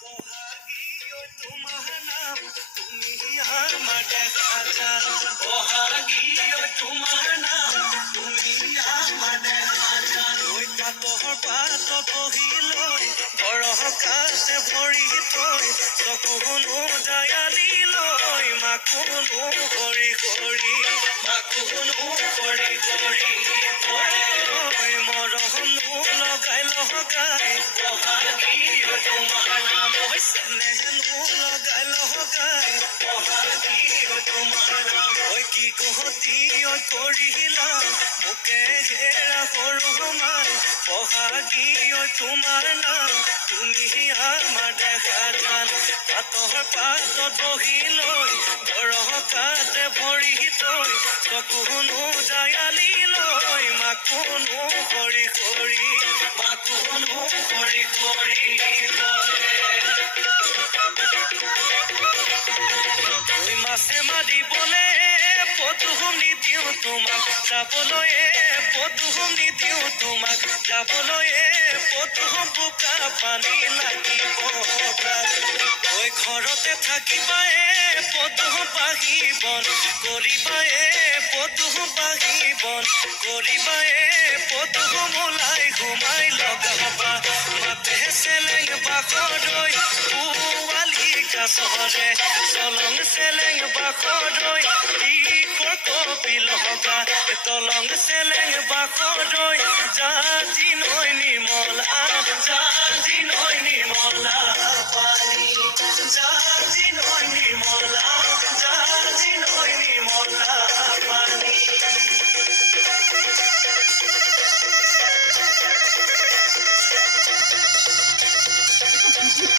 বহাগী তোমাৰ নাম তুমি আমাৰ দেখা যান বহাগী তোমাৰ নাম তুমি আমাৰ দেখা যান ঐ পাতৰ পাত বহি লৈ বৰহ কাছে ভৰি থৈ চকুনো জায়ালি লৈ মাকুনো কৰি কৰি মাকুনো কৰি কৰি মৰমনো লগাই লগাই বহাগী তোমাৰ নাম স্নেহনো লগাই লগাই বহাগী তোমাৰ নাম কি গহতি কৰিলা মোকে ঘেৰা সৰু মাই বহাগী তোমাৰ নাম তুমি আমাৰ দেখা যান পাতৰ পাতত বহি লৈ বৰহ কাতে ভৰি থৈ চকুনো জায়ালি লৈ মাকুনো কৰি কৰি মাকুনো কৰি কৰি তুমি মাছে মাৰিবলে পদুম নিদিওঁ তোমাক যাবলৈ পদুম নিদিওঁ তোমাক যাবলৈ পদুম বোকা পানী লাগিব ঐ ঘৰতে থাকিবাই পদুম বাঢ়িবন কৰিবাই পদুম বাঢ়িবন কৰিবাই পদুম ওলাই ঘুমাই লগাবা মাতে চেলেং বাখৰৈ পোৱালি কাছৰে চলং চেলেং বাখৰৈ কবি লগা তলং চেলেং বাখৰৈ জাজি নৈ নিমলা জাজি নৈ নিমলা পানী জাজি নৈ নিমলা জাজি নৈ নিমলা পানী